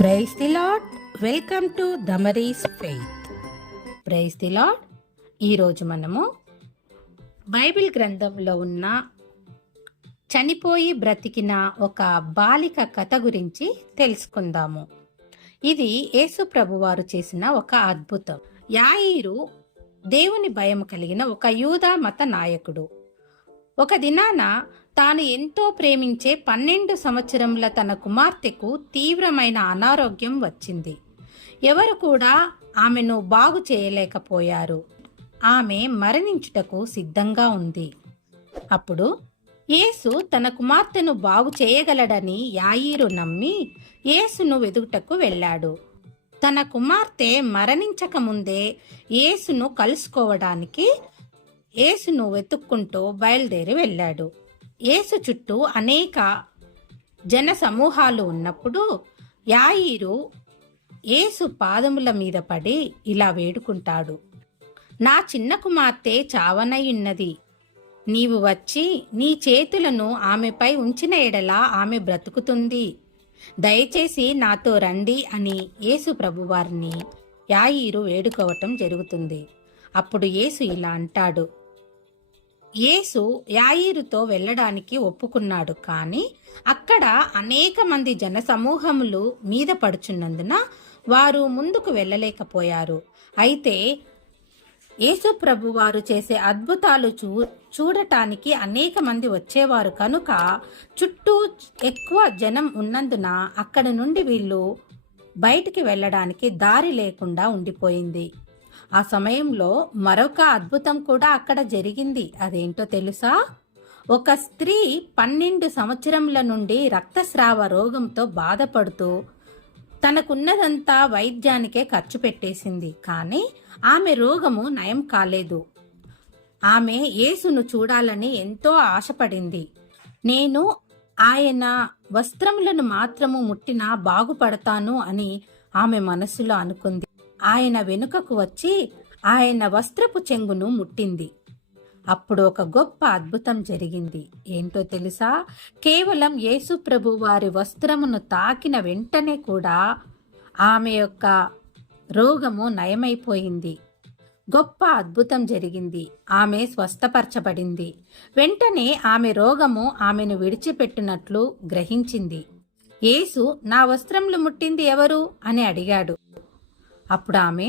Praise the lord. Welcome to Damaris faith. Praise the lord. ఈరోజు మనము Bible గ్రంథంలో ఉన్న చనిపోయి బ్రతికిన ఒక బాలిక కథ గురించి తెలుసుకుందాము. ఇది యేసు ప్రభువారు చేసిన ఒక అద్భుతం. యాయీరు దేవుని భయం కలిగిన ఒక యూదా మత నాయకుడు. ఒక దినాన తాను ఎంతో ప్రేమించే 12 సంవత్సరముల తన కుమార్తెకు తీవ్రమైన అనారోగ్యం వచ్చింది. ఎవరు కూడా ఆమెను బాగు చేయలేకపోయారు. ఆమె మరణించుటకు సిద్ధంగా ఉంది. అప్పుడు యేసు తన కుమార్తెను బాగు చేయగలడని యాయీరు నమ్మి యేసును వెదుగుటకు వెళ్ళాడు. తన కుమార్తె మరణించక ముందే యేసును కలుసుకోవడానికి యేసును వెతుక్కుంటూ బయలుదేరి వెళ్ళాడు. యేసు చుట్టూ అనేక జన సమూహాలు ఉన్నప్పుడు యాయీరు యేసు పాదముల మీద పడి ఇలా వేడుకుంటాడు, నా చిన్న కుమార్తె చావనయున్నది. నీవు వచ్చి నీ చేతులను ఆమెపై ఉంచిన ఎడల ఆమె బ్రతుకుతుంది. దయచేసి నాతో రండి అని యేసు ప్రభువారిని యాయీరు వేడుకోవటం జరుగుతుంది. అప్పుడు యేసు ఇలా అంటాడు. యేసు యాయీరుతో వెళ్ళడానికి ఒప్పుకున్నాడు. కానీ అక్కడ అనేక మంది జనసమూహములు మీద పడుచున్నందున వారు ముందుకు వెళ్ళలేకపోయారు. అయితే యేసు ప్రభువారు చేసే అద్భుతాలు చూడటానికి అనేక మంది వచ్చేవారు కనుక చుట్టూ ఎక్కువ జనం ఉన్నందున అక్కడి నుండి వీళ్ళు బయటికి వెళ్ళడానికి దారి లేకుండా ఉండిపోయింది. ఆ సమయంలో మరొక అద్భుతం కూడా అక్కడ జరిగింది. అదేంటో తెలుసా? ఒక స్త్రీ 12 సంవత్సరముల నుండి రక్తస్రావ రోగంతో బాధపడుతూ తనకున్నదంతా వైద్యానికే ఖర్చు పెట్టేసింది. కానీ ఆమె రోగము నయం కాలేదు. ఆమె యేసును చూడాలని ఎంతో ఆశపడింది. నేను ఆయన వస్త్రములను మాత్రము ముట్టినా బాగుపడతాను అని ఆమె మనసులో అనుకుంది. ఆయన వెనుకకు వచ్చి ఆయన వస్త్రపు చెంగును ముట్టింది. అప్పుడు ఒక గొప్ప అద్భుతం జరిగింది. ఏంటో తెలుసా? కేవలం యేసు ప్రభు వారి వస్త్రమును తాకిన వెంటనే కూడా ఆమె యొక్క రోగము నయమైపోయింది. గొప్ప అద్భుతం జరిగింది. ఆమె స్వస్థపరచబడింది. వెంటనే ఆమె రోగము ఆమెను విడిచిపెట్టినట్లు గ్రహించింది. యేసు నా వస్త్రములు ముట్టింది ఎవరు అని అడిగాడు. అప్పుడు ఆమె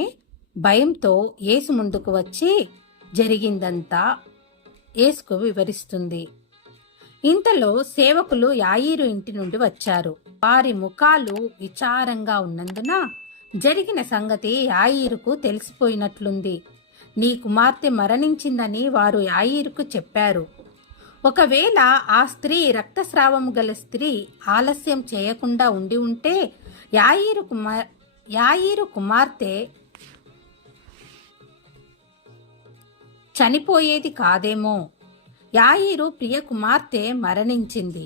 భయంతో యేసు ముందుకు వచ్చి జరిగిందంతా యేసుకు వివరిస్తుంది. ఇంతలో సేవకులు యాయీరు ఇంటి నుండి వచ్చారు. వారి ముఖాలు విచారంగా ఉన్నందున జరిగిన సంగతి యాయీరుకు తెలిసిపోయినట్లుంది. నీ కుమార్తె మరణించిందని వారు యాయీరుకు చెప్పారు. ఒకవేళ ఆ స్త్రీ రక్తస్రావము గల స్త్రీ ఆలస్యం చేయకుండా ఉండి ఉంటే యాయీరు కుమార్తె చనిపోయేది కాదేమో. యాయీరు ప్రియ కుమార్తె మరణించింది.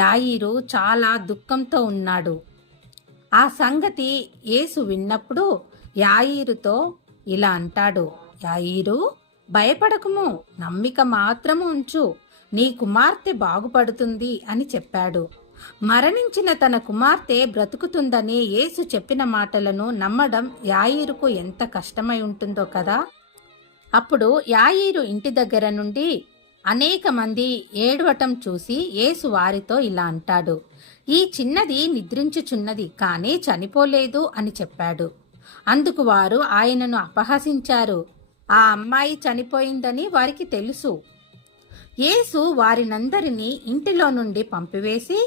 యాయీరు చాలా దుఃఖంతో ఉన్నాడు. ఆ సంగతి యేసు విన్నప్పుడు యాయీరుతో ఇలా అంటాడు, యాయీరు, భయపడకుము, నమ్మిక మాత్రము ఉంచు, నీ కుమార్తె బాగుపడుతుంది అని చెప్పాడు. మరణించిన తన కుమార్తె బ్రతుకుతుందని యేసు చెప్పిన మాటలను నమ్మడం యాయీరుకు ఎంత కష్టమై ఉంటుందో కదా. అప్పుడు యాయీరు ఇంటి దగ్గర నుండి అనేక మంది ఏడవటం చూసి యేసు వారితో ఇలా అంటాడు, ఈ చిన్నది నిద్రించుచున్నది కానీ చనిపోలేదు అని చెప్పాడు. అందుకు వారు ఆయనను అపహసించారు. ఆ అమ్మాయి చనిపోయిందని వారికి తెలుసు. యేసు వారినందరినీ ఇంటిలో నుండి పంపివేసి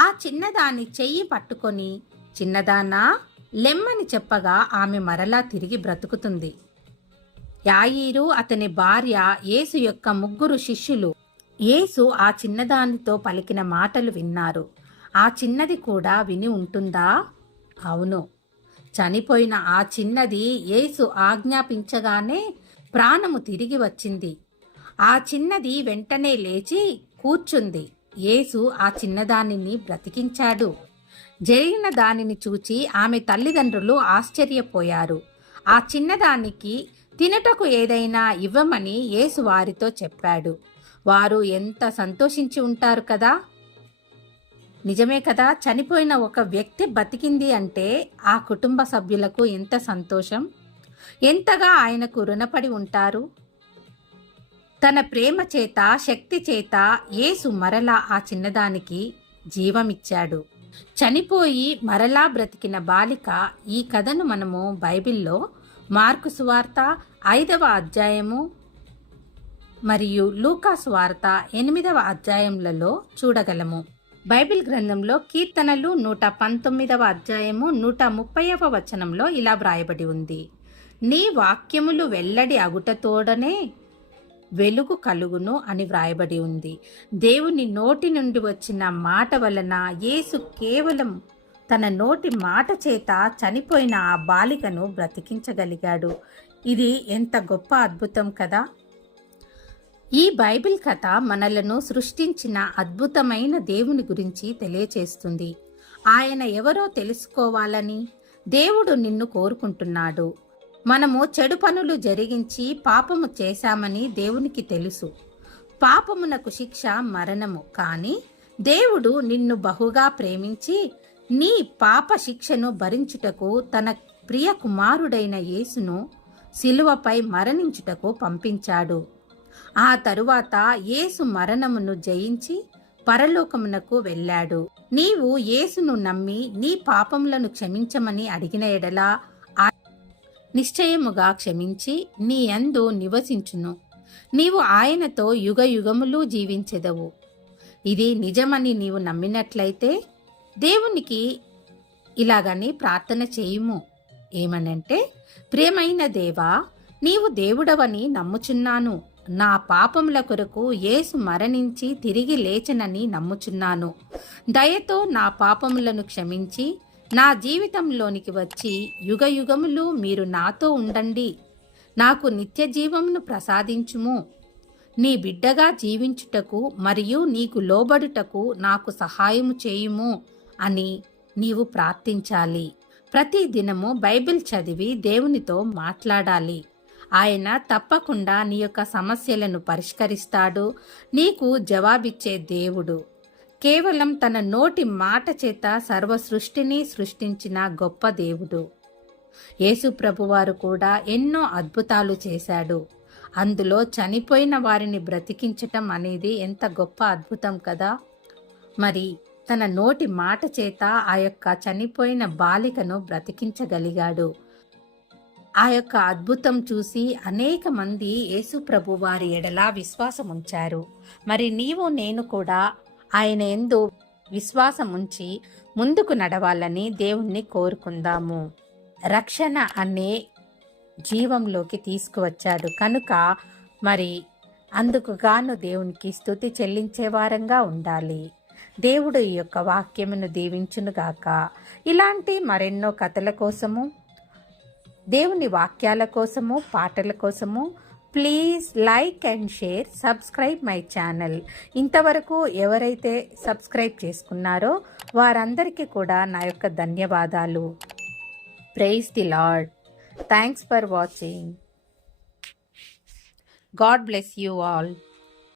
ఆ చిన్నదాని చెయ్యి పట్టుకొని, చిన్నదానా లెమ్మని చెప్పగా ఆమె మరలా తిరిగి బ్రతుకుతుంది. యాయీరు, అతని భార్య, యేసు యొక్క 3 శిష్యులు యేసు ఆ చిన్నదానితో పలికిన మాటలు విన్నారు. ఆ చిన్నది కూడా విని ఉంటుందా? అవును, చనిపోయిన ఆ చిన్నది యేసు ఆజ్ఞాపించగానే ప్రాణము తిరిగి వచ్చింది. ఆ చిన్నది వెంటనే లేచి కూర్చుంది. యేసు ఆ చిన్నదానిని బ్రతికించాడు. జరిగిన దానిని చూచి ఆమె తల్లిదండ్రులు ఆశ్చర్యపోయారు. ఆ చిన్నదానికి తినుటకు ఏదైనా ఇవ్వమని యేసు వారితో చెప్పాడు. వారు ఎంత సంతోషించి ఉంటారు కదా. నిజమే కదా, చనిపోయిన ఒక వ్యక్తి బతికింది అంటే ఆ కుటుంబ సభ్యులకు ఎంత సంతోషం, ఎంతగా ఆయనకు రుణపడి ఉంటారు. తన ప్రేమ చేత, శక్తి చేత యేసు మరలా ఆ చిన్నదానికి జీవమిచ్చాడు. చనిపోయి మరలా బ్రతికిన బాలిక. ఈ కథను మనము బైబిల్లో మార్కు సువార్త 5వ అధ్యాయము మరియు లూకా సువార్త 8వ అధ్యాయములలో చూడగలము. బైబిల్ గ్రంథంలో కీర్తనలు 119వ అధ్యాయము 130వ వచనంలో ఇలా వ్రాయబడి ఉంది. నీ వాక్యములు వెల్లడి అగుటతోడనే వెలుగు కలుగును అని వ్రాయబడి ఉంది. దేవుని నోటి నుండి వచ్చిన మాట వలన యేసు కేవలం తన నోటి మాట చేత చనిపోయిన ఆ బాలికను బ్రతికించగలిగాడు. ఇది ఎంత గొప్ప అద్భుతం కదా. ఈ బైబిల్ కథ మనలను సృష్టించిన అద్భుతమైన దేవుని గురించి తెలియచేస్తుంది. ఆయన ఎవరో తెలుసుకోవాలని దేవుడు నిన్ను కోరుకుంటున్నాడు. మనము చెడు పనులు జరిగించి పాపము చేశామని దేవునికి తెలుసు. పాపమునకు శిక్ష మరణము. కానీ దేవుడు నిన్ను బహుగా ప్రేమించి నీ పాప శిక్షను భరించుటకు తన ప్రియ కుమారుడైన యేసును శిలువపై మరణించుటకు పంపించాడు. ఆ తరువాత యేసు మరణమును జయించి పరలోకమునకు వెళ్ళాడు. నీవు యేసును నమ్మి నీ పాపములను క్షమించమని అడిగిన ఎడల నిశ్చయముగా క్షమించి నీ యందు నివసించును. నీవు ఆయనతో యుగ యుగములు జీవించెదవు. ఇది నిజమని నీవు నమ్మినట్లయితే దేవునికి ఇలాగని ప్రార్థన చేయుము. ఏమనంటే, ప్రియమైన దేవా, నీవు దేవుడవని నమ్ముచున్నాను. నా పాపముల కొరకు యేసు మరణించి తిరిగి లేచనని నమ్ముచున్నాను. దయతో నా పాపములను క్షమించి నా జీవితంలోనికి వచ్చి యుగ యుగములు మీరు నాతో ఉండండి. నాకు నిత్య జీవమును ప్రసాదించుము. నీ బిడ్డగా జీవించుటకు మరియు నీకు లోబడుటకు నాకు సహాయము చేయుము అని నీవు ప్రార్థించాలి. ప్రతి దినము బైబిల్ చదివి దేవునితో మాట్లాడాలి. ఆయన తప్పకుండా నీ యొక్క సమస్యలను పరిష్కరిస్తాడు. నీకు జవాబిచ్చే దేవుడు. కేవలం తన నోటి మాట చేత సర్వ సృష్టిని సృష్టించిన గొప్ప దేవుడు. యేసు ప్రభువారు కూడా ఎన్నో అద్భుతాలు చేశాడు. అందులో చనిపోయిన వారిని బ్రతికించటం అనేది ఎంత గొప్ప అద్భుతం కదా. మరి తన నోటి మాట చేత ఆ యొక్క చనిపోయిన బాలికను బ్రతికించగలిగాడు. ఆ యొక్క అద్భుతం చూసి అనేక మంది యేసు ప్రభువారి ఎడల విశ్వాసం ఉంచారు. మరి నీవు నేను కూడా ఆయన యందు విశ్వాసం ఉంచి ముందుకు నడవాలని దేవుణ్ణి కోరుకుందాము. రక్షణ అనే జీవంలోకి తీసుకువచ్చాడు కనుక మరి అందుకు గాను దేవునికి స్తుతి చెల్లించే వారంగా ఉండాలి. దేవుడు ఈ యొక్క వాక్యమును దీవించునుగాక. ఇలాంటి మరెన్నో కథల కోసము, దేవుని వాక్యాల కోసము, పాటల కోసము please like and share, subscribe my channel. ఇంతవరకు ఎవరైతే సబ్స్క్రైబ్ చేసుకున్నారో వారందరికీ కూడా నా యొక్క ధన్యవాదాలు. Praise the lord. Thanks for watching. God bless you all.